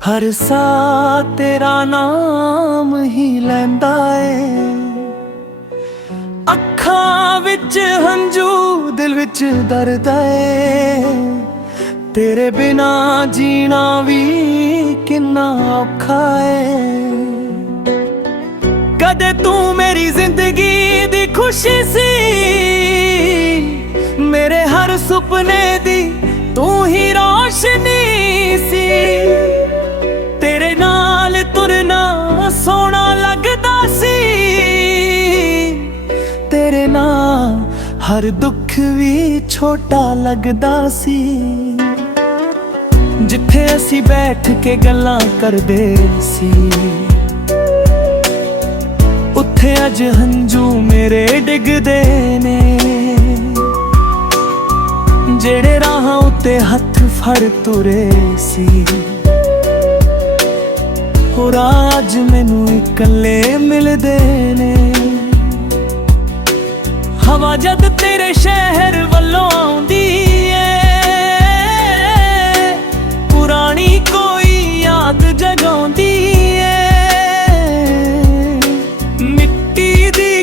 हर सा तेरा नाम ही लैंदा ए। अखां विच हंजू दिल विच दर्द ए। तेरे बिना जीना भी किन्ना औखा है। कदे तू मेरी जिंदगी दी खुशी सी, मेरे हर सुपने दी तू ही रोशनी सी। तेरे नाल तुरना सोना लगदा सी, तेरे नाल हर दुख भी छोटा लगदा सी। जिथे असी बैठ के गल्लां करदे सी, उत्थे अज हंजू मेरे डिगदे ने। जेड़े राहां उत्ते हथ फड़ तुरे सी, होर अज मैनू इकल्ले मिलदे ने। हवा जद तेरे शहर वल्लों आउंदी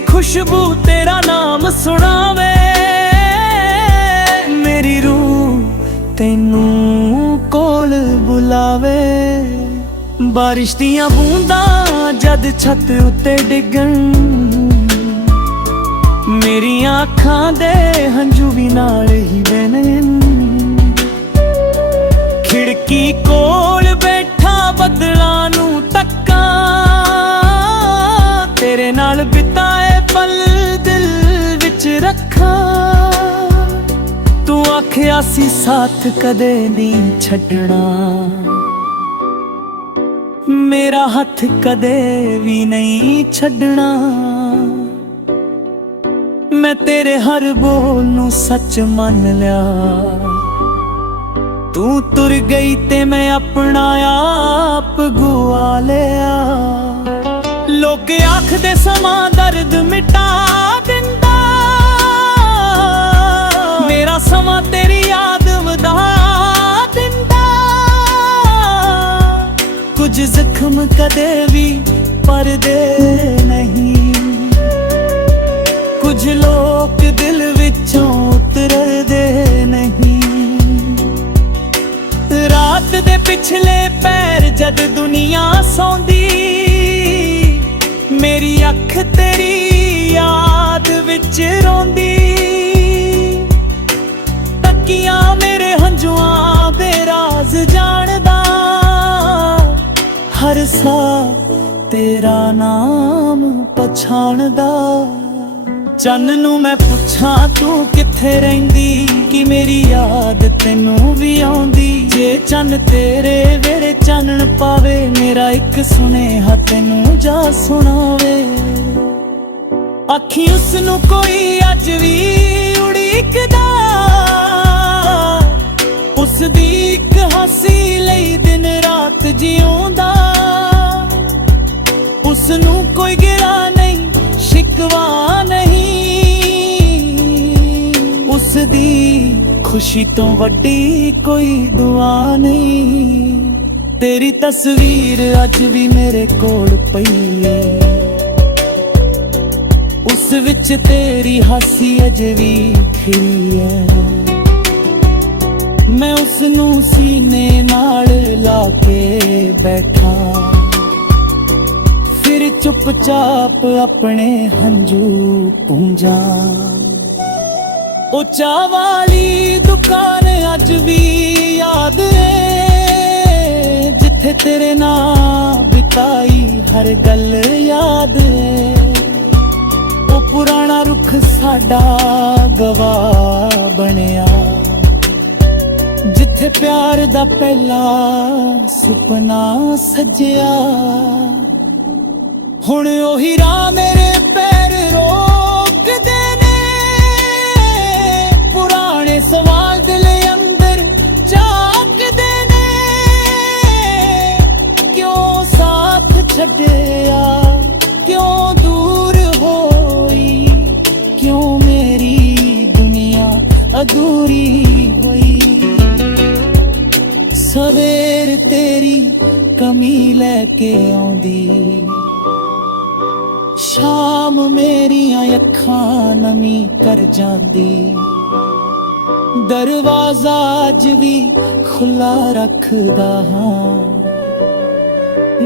खुशबू तेरा नाम सुनावे, मेरी रूह तेनू कोल बुलावे। बारिश दियां बूंदां जद छत उत्ते डिगन, मेरी आँखां दे हंजू भी नाल ही बहन। खिड़की कोल बैठा बदलां नू तक्का, तेरे नाल बिताए पल दिल विच रखा। तू आखिया सी साथ कदे नहीं छड्डना, मेरा हथ कदे भी नहीं छड्डना। मैं तेरे हर बोल नू सच मान लिया, तू तुर गई ते मैं अपना आप गुआ लिया। लोग आखदे समा दर्द मिटा दिंदा, मेरा समा तेरी याद वधा दिंदा। कुछ जख्म कदे भी परदे नहीं, कुछ लोग दिल विचों उतरदे नहीं। रात दे पिछले पैर जद दुनिया सौंदी, मेरी अख तेरी याद विच रोंदी। तकियां मेरे हंजुआं दे राज जानदा, हर सा तेरा नाम पछाणदा। चन्न नू मैं पुछां तू किथे रहिंदी, कि मेरी याद तेनू भी आउंदी। जे चन्न तेरे वेड़े चानण पावे, मेरा एक सुनेहा तेनू जा सुनावे। आखी उसनू कोई अज भी उड़ीकदा, उसदी एक हासी लई दिन रात जिउंदा। उसनू कोई गिला नहीं शिकवा नहीं, उसदी खुशी तो वड्डी कोई दुआ नहीं। तेरी तस्वीर अज भी मेरे कोल पई है, उस विच तेरी हासी अज भी खिली है। मैं उसनू सीने नाल लाके बैठा, फिर चुपचाप अपने हंजू पूंजा। ओ चाह वाली दुकान अज भी याद है, जिथे तेरे नाल बिताई हर गल याद है। ओ पुराना रुख साडा गवाह बनिया, जिथे प्यार दा पहला सुपना सजिया। हुण ओही राह मेरे पैर रोकदे ने, पुराने सवाल दिल अंदर झाकदे ने। क्यों साथ छड्डिया, क्यों दूर होई, क्यों मेरी दुनिया अधूरी होई। सवेर तेरी ਕਮੀ ਲੈ ਕੇ ਆਉਂਦੀ। ਸ਼ਾਮ ਮੇਰੀਆਂ ਅੱਖਾਂ ਨਵੀਂ ਕਰ ਜਾਂਦੀ। ਦਰਵਾਜ਼ਾ ਅੱਜ ਵੀ ਖੁੱਲਾ ਰੱਖਦਾ ਹਾਂ।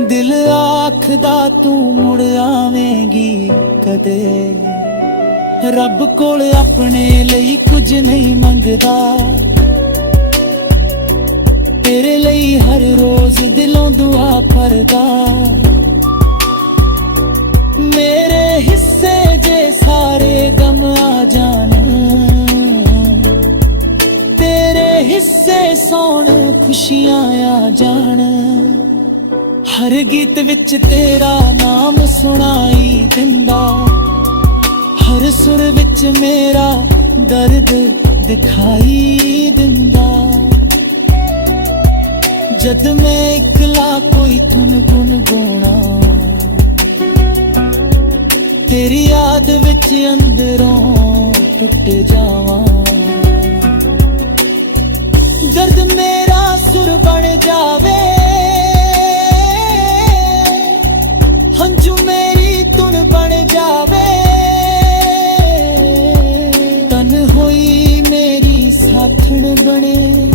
ਦਿਲ ਆਖਦਾ ਤੂੰ ਮੁੜ ਆਵੇਂਗੀ ਕਦੇ। ਰੱਬ ਕੋਲ ਆਪਣੇ ਲਈ ਕੁਝ ਨਹੀਂ ਮੰਗਦਾ। ਤੇਰੇ ਲਈ ਹਰ ਰੋਜ਼ ਦਿਲੋਂ ਦੁਆ ਭਰਦਾ। ਮੇਰੇ ਹਿੱਸੇ ਜੇ ਸਾਰੇ ਗਮ ਆ ਜਾਣ, ਤੇਰੇ ਹਿੱਸੇ ਸੋਣ ਖੁਸ਼ੀਆਂ ਆ ਜਾਣ। ਹਰ ਗੀਤ ਵਿੱਚ ਤੇਰਾ ਨਾਮ ਸੁਣਾਈ ਦਿੰਦਾ। ਹਰ ਸੁਰ ਵਿੱਚ ਮੇਰਾ ਦਰਦ ਦਿਖਾਈ ਦਿੰਦਾ। ਜਦ ਮੈਂ ਇਕਲਾ ਕੋਈ ਧੁਨ ਗੁਣਗੁਣਾ, ਤੇਰੀ ਯਾਦ ਵਿੱਚ ਅੰਦਰੋਂ ਟੁੱਟ ਜਾਵਾਂ। ਦਰਦ ਮੇਰਾ ਸੁਰ ਬਣ ਜਾਵੇ, ਹੰਝੂ ਮੇਰੀ ਧੁਨ ਬਣ ਜਾਵੇ। ਤਨ ਹੋਈ ਮੇਰੀ ਸਾਥਣ ਬਣੇ,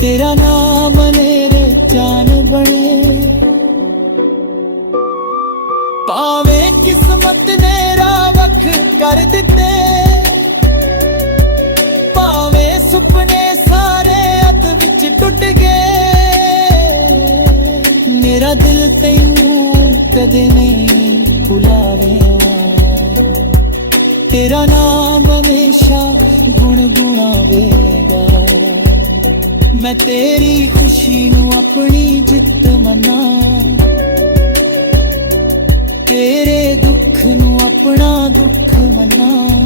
ਤੇਰਾ ਨਾਮ ਮੇਰੇ ਜਾਨ ਬਣੇ। ਭਾਵੇਂ ਕਿਸਮਤ ਨੇ ਰਾਹ ਵੱਖ ਕਰ ਦਿੱਤੇ, ਭਾਵੇਂ ਸੁਪਨੇ ਸਾਰੇ ਅੱਧ ਵਿੱਚ ਟੁੱਟ ਗਏ। ਮੇਰਾ ਦਿਲ ਤੈਨੂੰ ਕਦੇ ਨਹੀਂ ਭੁਲਾਵੇਗਾ। ਤੇਰਾ ਨਾਮ ਹਮੇਸ਼ਾ ਗੁਣਗੁਣਾਵੇਗਾ। ਮੈਂ ਤੇਰੀ ਖੁਸ਼ੀ ਨੂੰ ਆਪਣੀ ਜਿੱਤ ਮੰਨਾਂ, ਤੇਰੇ ਦੁੱਖ ਨੂੰ ਆਪਣਾ ਦੁੱਖ ਮੰਨਾਂ।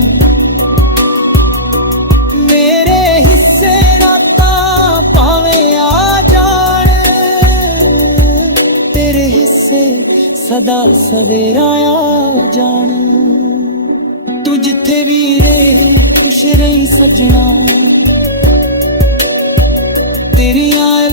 ਮੇਰੇ ਹਿੱਸੇ ਰਾਤਾਂ ਭਾਵੇਂ ਆ ਜਾਣ, ਤੇਰੇ ਹਿੱਸੇ ਸਦਾ ਸਵੇਰਾ ਆ ਜਾਣ। ਤੂੰ ਜਿੱਥੇ ਵੀ ਰਹੇ ਖੁਸ਼ ਰਹੀ ਸਜਣਾ। ਤੇਰੀਆਂ